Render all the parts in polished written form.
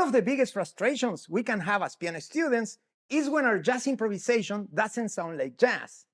One of the biggest frustrations we can have as piano students is when our jazz improvisation doesn't sound like jazz.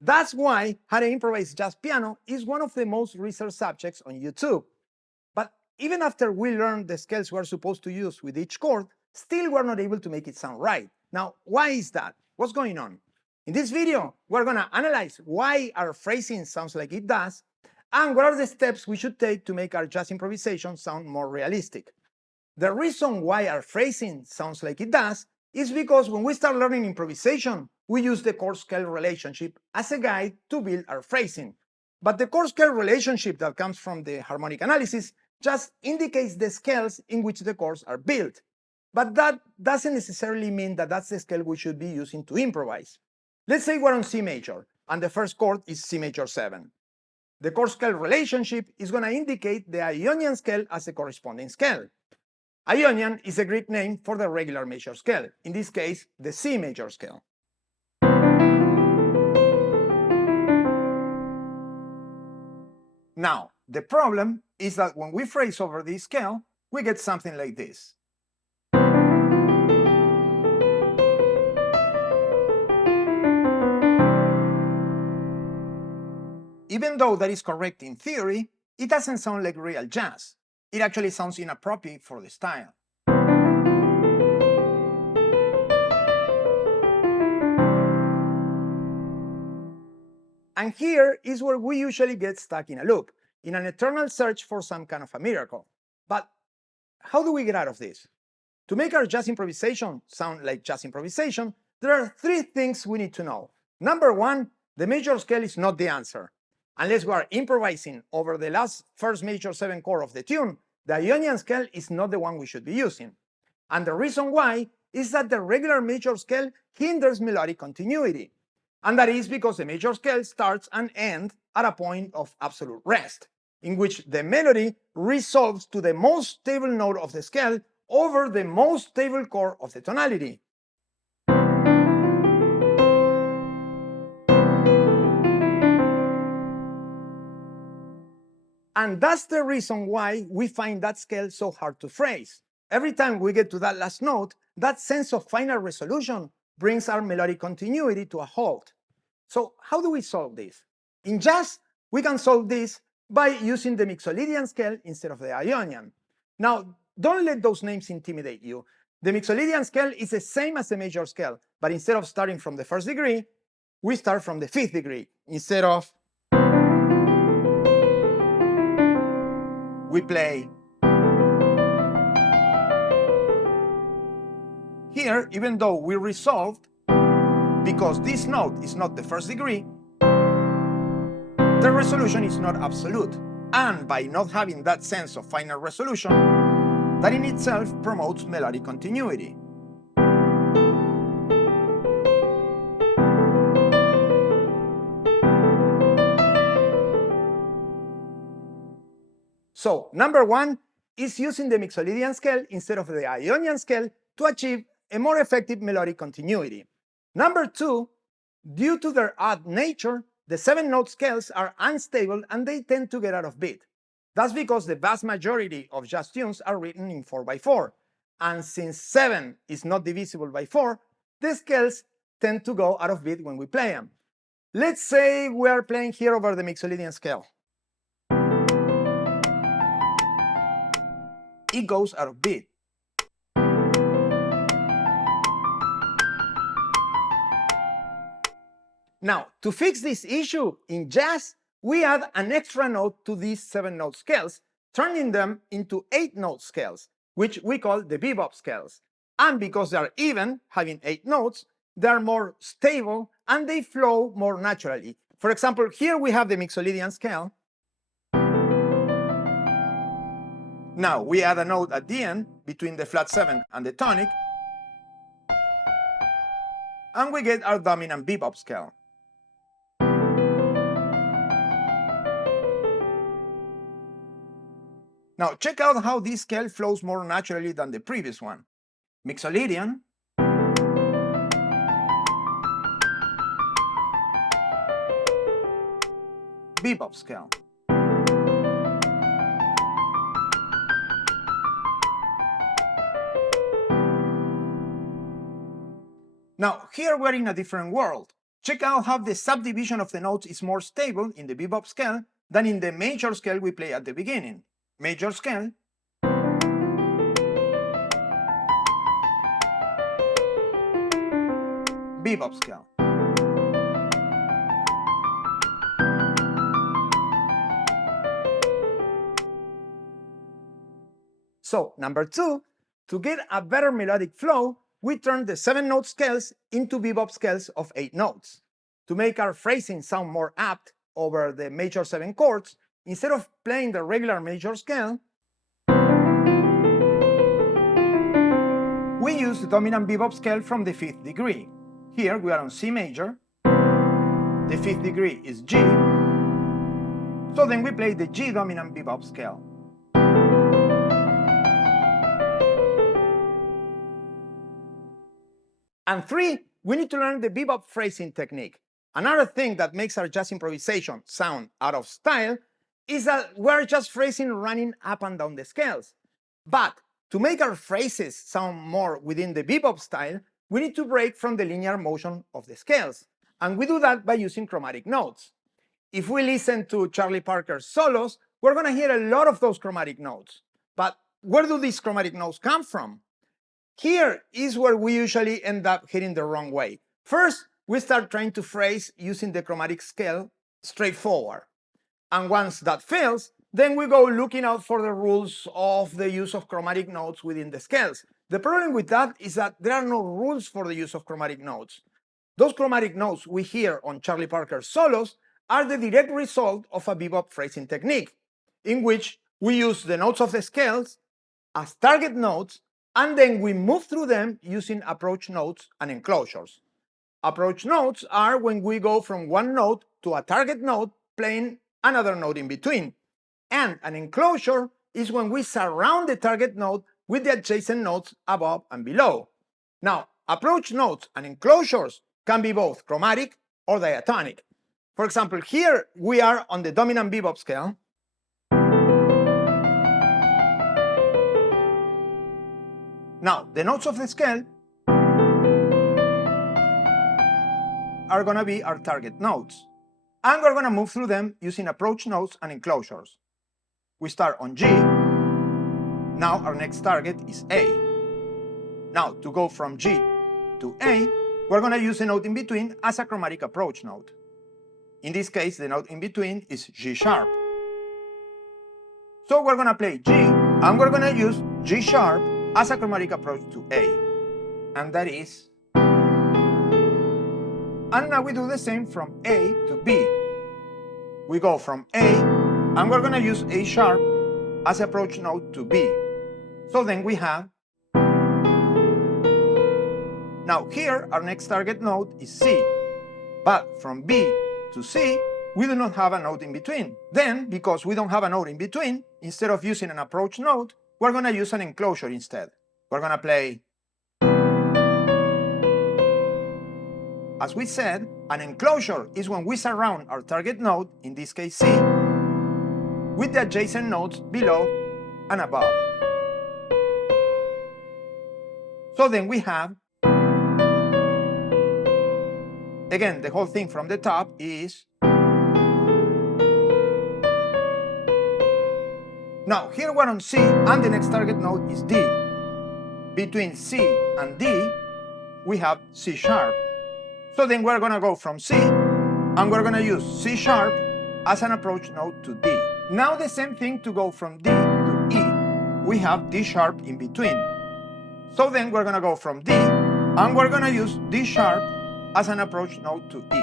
That's why how to improvise jazz piano is one of the most researched subjects on YouTube. But even after we learn the scales we're supposed to use with each chord, still we're not able to make it sound right. Now, why is that? What's going on? In this video, we're going to analyze why our phrasing sounds like it does, and what are the steps we should take to make our jazz improvisation sound more realistic. The reason why our phrasing sounds like it does is because when we start learning improvisation, we use the chord-scale relationship as a guide to build our phrasing. But the chord-scale relationship that comes from the harmonic analysis just indicates the scales in which the chords are built. But that doesn't necessarily mean that that's the scale we should be using to improvise. Let's say we're on C major, and the first chord is C major 7. The chord-scale relationship is going to indicate the Ionian scale as the corresponding scale. Ionian is a Greek name for the regular major scale, in this case, the C major scale. Now, the problem is that when we phrase over this scale, we get something like this. Even though that is correct in theory, it doesn't sound like real jazz. It actually sounds inappropriate for the style. And here is where we usually get stuck in a loop, in an eternal search for some kind of a miracle. But how do we get out of this? To make our jazz improvisation sound like jazz improvisation, there are 3 things we need to know. Number 1, the major scale is not the answer. Unless we are improvising over the first major 7 chord of the tune, the Ionian scale is not the one we should be using. And the reason why is that the regular major scale hinders melodic continuity. And that is because the major scale starts and ends at a point of absolute rest, in which the melody resolves to the most stable note of the scale over the most stable chord of the tonality. And that's the reason why we find that scale so hard to phrase. Every time we get to that last note, that sense of final resolution brings our melodic continuity to a halt. So how do we solve this? In jazz, we can solve this by using the Mixolydian scale instead of the Ionian. Now, don't let those names intimidate you. The Mixolydian scale is the same as the major scale, but instead of starting from the 1st degree, we start from the 5th degree. Instead of we play. Here, even though we resolved, because this note is not the 1st degree, the resolution is not absolute. And by not having that sense of final resolution, that in itself promotes melodic continuity. So, number 1 is using the Mixolydian scale instead of the Ionian scale to achieve a more effective melodic continuity. Number 2, due to their odd nature, the 7-note scales are unstable and they tend to get out of beat. That's because the vast majority of jazz tunes are written in 4x4, and since 7 is not divisible by 4, the scales tend to go out of beat when we play them. Let's say we are playing here over the Mixolydian scale. It goes out of beat. Now, to fix this issue in jazz, we add an extra note to these 7-note scales, turning them into 8-note scales, which we call the Bebop Scales. And because they are even, having 8 notes, they are more stable and they flow more naturally. For example, here we have the Mixolydian scale. Now we add a note at the end between the flat 7 and the tonic, and we get our dominant bebop scale. Now check out how this scale flows more naturally than the previous one. Mixolydian, bebop scale. Now, here we're in a different world. Check out how the subdivision of the notes is more stable in the bebop scale than in the major scale we play at the beginning. Major scale, bebop scale. So, number 2, to get a better melodic flow, we turn the 7-note scales into bebop scales of 8 notes. To make our phrasing sound more apt over the major 7 chords, instead of playing the regular major scale, we use the dominant bebop scale from the 5th degree. Here we are on C major, the 5th degree is G, so then we play the G dominant bebop scale. And 3, we need to learn the bebop phrasing technique. Another thing that makes our jazz improvisation sound out of style is that we're just phrasing running up and down the scales. But to make our phrases sound more within the bebop style, we need to break from the linear motion of the scales. And we do that by using chromatic notes. If we listen to Charlie Parker's solos, we're going to hear a lot of those chromatic notes. But where do these chromatic notes come from? Here is where we usually end up hitting the wrong way. First, we start trying to phrase using the chromatic scale straightforward. And once that fails, then we go looking out for the rules of the use of chromatic notes within the scales. The problem with that is that there are no rules for the use of chromatic notes. Those chromatic notes we hear on Charlie Parker's solos are the direct result of a bebop phrasing technique, in which we use the notes of the scales as target notes, and then we move through them using approach notes and enclosures. Approach notes are when we go from one note to a target note playing another note in between. And an enclosure is when we surround the target note with the adjacent notes above and below. Now, approach notes and enclosures can be both chromatic or diatonic. For example, here we are on the dominant bebop scale. Now, the notes of the scale are going to be our target notes. And we're going to move through them using approach notes and enclosures. We start on G. Now our next target is A. Now, to go from G to A, we're going to use a note in between as a chromatic approach note. In this case, the note in between is G sharp. So we're going to play G, and we're going to use G sharp as a chromatic approach to A. And that is. And now we do the same from A to B. We go from A, and we're going to use A sharp as approach note to B. So then we have. Now here, our next target note is C. But from B to C, we do not have a note in between. Then, because we don't have a note in between, instead of using an approach note, we're going to use an enclosure instead. We're going to play. As we said, an enclosure is when we surround our target note, in this case C, with the adjacent notes below and above. So then we have. Again, the whole thing from the top is. Now, here we're on C, and the next target note is D. Between C and D, we have C sharp. So then we're going to go from C, and we're going to use C sharp as an approach note to D. Now the same thing to go from D to E. We have D sharp in between. So then we're going to go from D, and we're going to use D sharp as an approach note to E.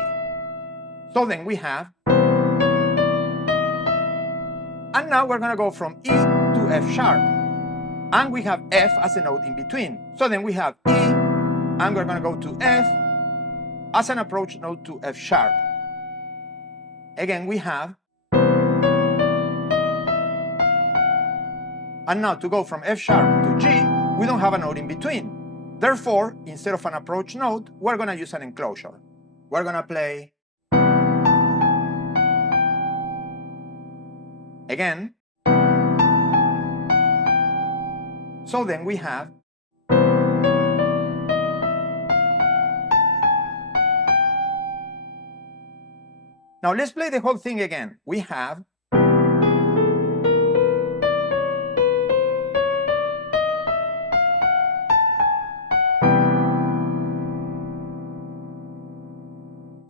So then we have. And now we're going to go from E to F sharp. And we have F as a note in between. So then we have E, and we're going to go to F as an approach note to F sharp. Again, we have. And now to go from F sharp to G, we don't have a note in between. Therefore, instead of an approach note, we're going to use an enclosure. We're going to play. Again. So then we have. Now let's play the whole thing again. We have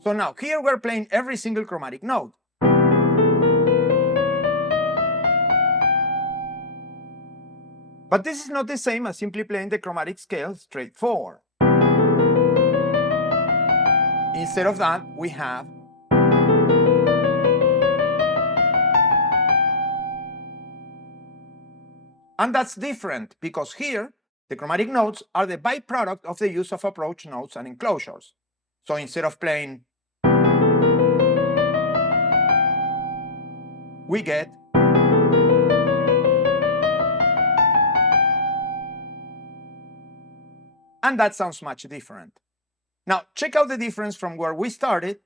so now here we're playing every single chromatic note. But this is not the same as simply playing the chromatic scale straight forward. Instead of that, we have and that's different because here the chromatic notes are the byproduct of the use of approach notes and enclosures. So instead of playing, we get and that sounds much different. Now check out the difference from where we started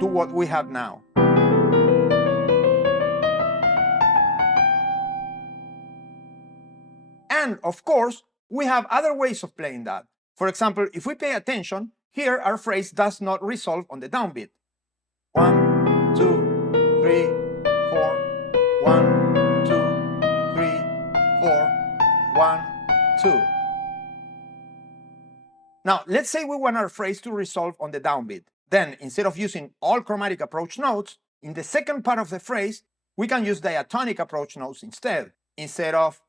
to what we have now. And of course, we have other ways of playing that. For example, if we pay attention, here our phrase does not resolve on the downbeat. 1, 2, 3, 4, 1, 2, 3, 4, 1, 2. Now, let's say we want our phrase to resolve on the downbeat. Then, instead of using all chromatic approach notes, in the second part of the phrase, we can use diatonic approach notes instead. Instead of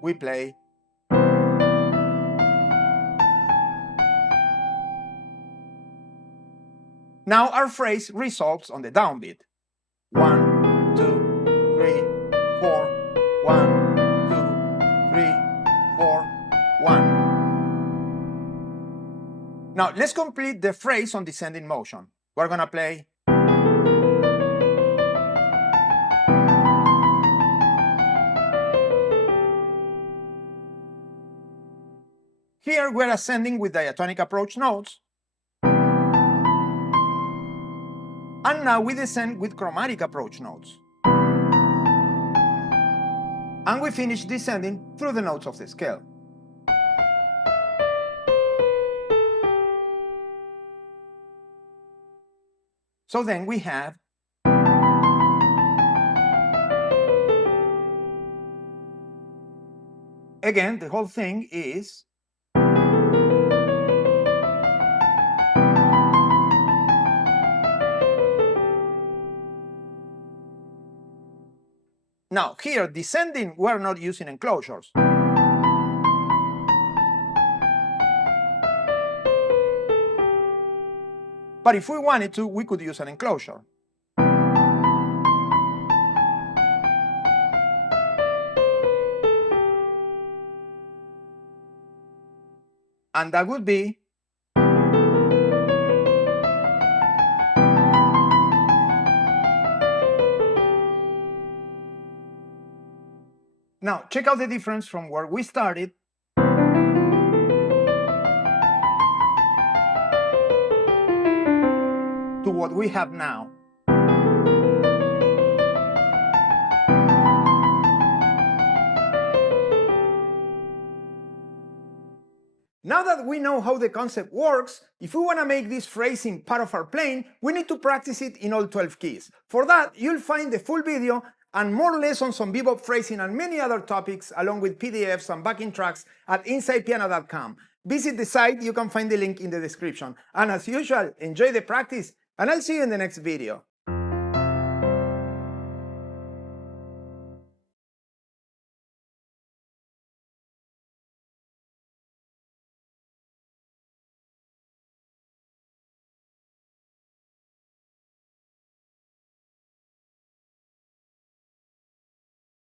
we play now our phrase resolves on the downbeat. 1, 2, 3, 4, 1, 2, 3, 4, 1. Now let's complete the phrase on descending motion. We're gonna play here we're ascending with diatonic approach notes, and now we descend with chromatic approach notes. And we finish descending through the notes of the scale. So then we have again, the whole thing is now here, descending, we're not using enclosures. But if we wanted to, we could use an enclosure. And that would be now check out the difference from where we started to what we have now. Now that we know how the concept works, if we want to make this phrasing part of our playing, we need to practice it in all 12 keys. For that, you'll find the full video and more lessons on bebop phrasing and many other topics, along with PDFs and backing tracks at InsidePiano.com. Visit the site, you can find the link in the description. And as usual, enjoy the practice, and I'll see you in the next video.